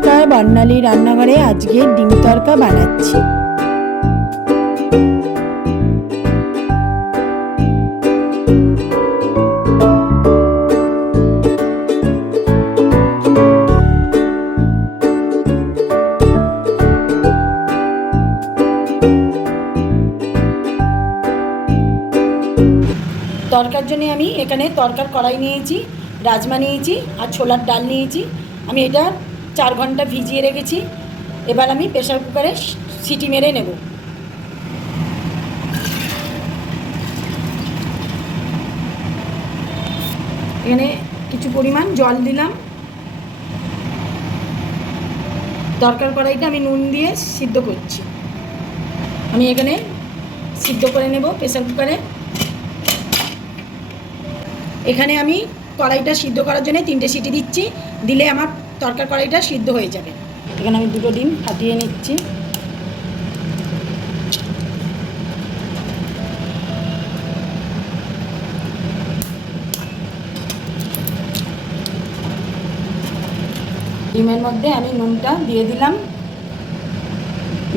নমস্কার, বর্ণালী রান্নাঘরে আজকে ডিম তড়কা বানাচ্ছি। তড়কার জন্য আমি এখানে তড়কার কড়াই নিয়েছি, রাজমা নিয়েছি আর ছোলার ডাল নিয়েছি। আমি এটা 4 ঘন্টা ভিজিয়ে রেখেছি। এবার আমি প্রেসার কুকারে সিটি মেরে নেব। এখানে কিছু পরিমাণ জল দিলাম। তড়কার কড়াইটা আমি নুন দিয়ে সিদ্ধ করছি। আমি এখানে সিদ্ধ করে নেব প্রেসার কুকারে। এখানে আমি কড়াইটা সিদ্ধ করার জন্য 3টে সিটি দিচ্ছি, দিলে আমার তড়কার কড়াইটা সিদ্ধ হয়ে যাবে। এখানে আমি 2টো ডিম ফাটিয়ে নিচ্ছি। ডিমের মধ্যে আমি নুনটা দিয়ে দিলাম।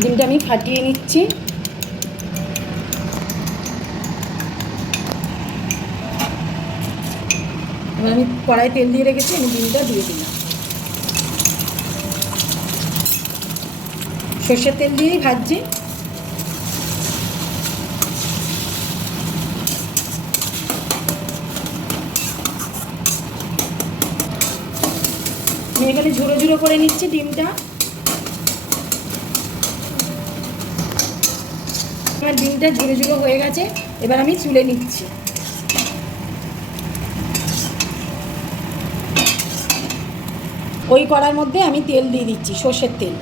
ডিমটা আমি ফাটিয়ে নিচ্ছি। এবার আমি কড়াই তেল দিয়ে রেখেছি, আমি ডিমটা দিয়ে দিলাম। সর্ষের তেল দিয়েই ভাজছি। আমি এখানে ঝুড়ো ঝুড়ো করে নিচ্ছি ডিমটা। আমার ডিমটা ঝুড়ো ঝুড়ো হয়ে গেছে, এবার আমি তুলে নিচ্ছি। ওই কড়ার মধ্যে আমি তেল দিয়ে দিচ্ছি, সর্ষের তেল।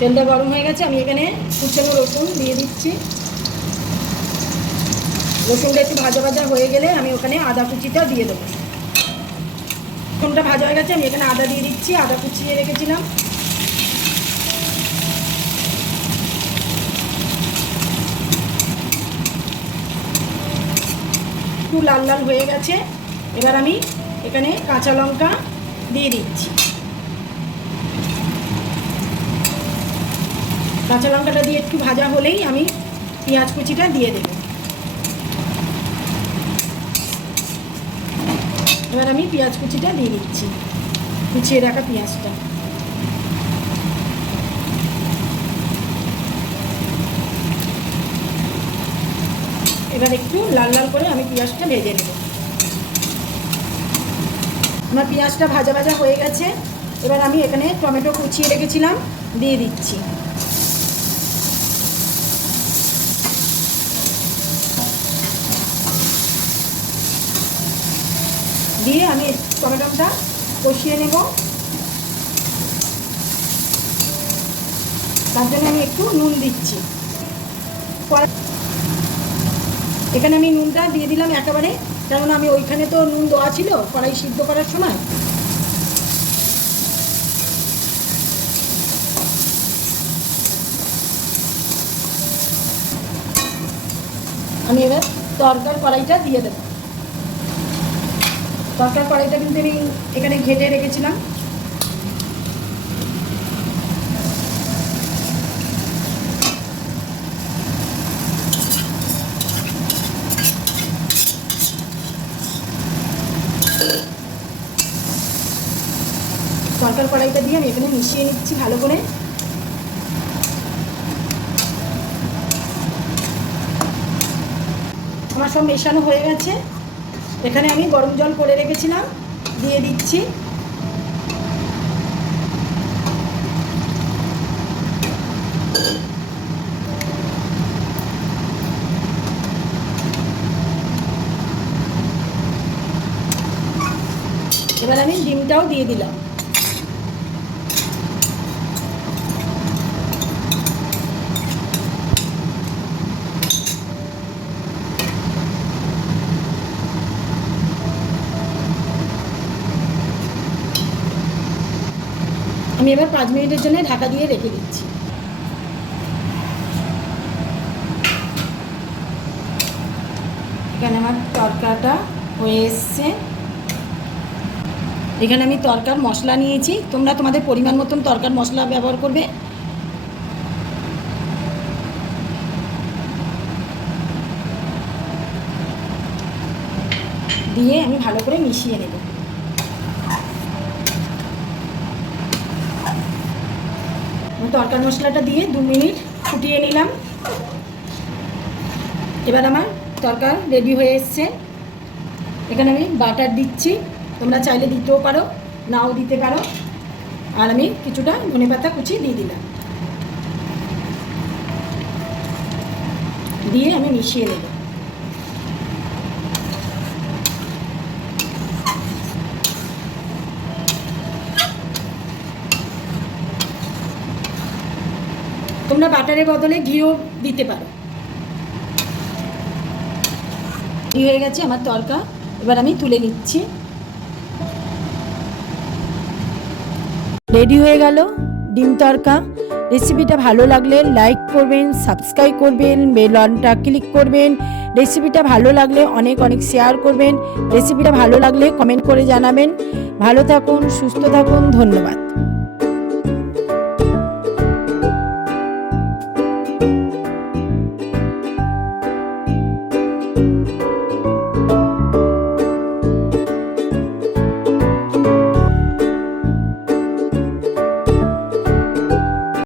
তেলটা গরম হয়ে গেছে, আমি এখানে কুচানো রসুন দিয়ে দিচ্ছি। রসুনটা একটু ভাজা ভাজা হয়ে গেলে আমি ওখানে আদা কুচিটা দিয়ে দেবো। রসুনটা ভাজা হয়ে গেছে, আমি এখানে আদা দিয়ে দিচ্ছি। আদা কুচিয়ে রেখেছিলাম। একটু লাল লাল হয়ে গেছে, এবার আমি এখানে কাঁচা লঙ্কা দিয়ে দিচ্ছি। কাঁচা লঙ্কাটা দিয়ে একটু ভাজা হলেই আমি পেঁয়াজ কুচিটা দিয়ে দেব। এবার আমি পেঁয়াজ কুচিটা দিয়ে দিচ্ছি, কুচিয়ে রাখা পেঁয়াজটা। এবার একটু লাল লাল করে আমি পেঁয়াজটা ভেজে নেব। আমার পেঁয়াজটা ভাজা ভাজা হয়ে গেছে, এবার আমি এখানে টমেটো কুচিয়ে রেখেছিলাম দিয়ে দিচ্ছি। দিয়ে আমি টমেটোটা কষিয়ে নেব। তার জন্য আমি একটু নুন দিচ্ছি। এখানে আমি নুনটা দিয়ে দিলাম একেবারে, কারণ আমি ওইখানে তো নুন দেওয়া ছিল কড়াই সিদ্ধ করার সময়। আমি এবার তড়কার কড়াইটা দিয়ে দেবো। তড়কার কড়াইটা কিন্তু আমি এখানে ঘেটে রেখেছিলাম। তড়কার কড়াইটা দিয়ে আমি এখানে মিশিয়ে নিচ্ছি ভালো করে। আমার সব মেশানো হয়ে গেছে। এখানে আমি গরম জল করে রেখেছিলাম, দিয়ে দিচ্ছি। এবার আমি ডিমটাও দিয়ে দিলাম। আমি এবার 5 মিনিটের জন্য ঢাকা দিয়ে রেখে দিচ্ছি। এখানে আমার তড়কাটা হয়ে এসছে। এখানে আমি তরকার মশলা নিয়েছি, তোমরা তোমাদের পরিমাণ মতন তরকার মশলা ব্যবহার করবে। দিয়ে আমি ভালো করে মিশিয়ে নেব। তরকার মশলাটা দিয়ে 2 মিনিট ফুটিয়ে নিলাম। এবার আমার তরকার রেডি হয়ে এসছে। এখানে আমি বাটার দিচ্ছি, তোমরা চাইলে দিতেও পারো, নাও দিতে পারো। আর আমি কিছুটা ধনেপাতা কুচি দিয়ে দিলাম, দিয়ে আমি মিশিয়ে নেব। তোমরা বাটারের বদলে ঘিও দিতে পারো। ঘি হয়ে গেছে আমার তরকা, এবার আমি তুলে নিচ্ছি। রেডি হয়ে গেল ডিম তরকা। রেসিপিটা ভালো লাগলে লাইক করবেন, সাবস্ক্রাইব করবেন, বেল আইকনটা ক্লিক করবেন। রেসিপিটা ভালো লাগলে অনেক অনেক শেয়ার করবেন। রেসিপিটা ভালো লাগলে কমেন্ট করে জানাবেন। ভালো থাকুন, সুস্থ থাকুন, ধন্যবাদ।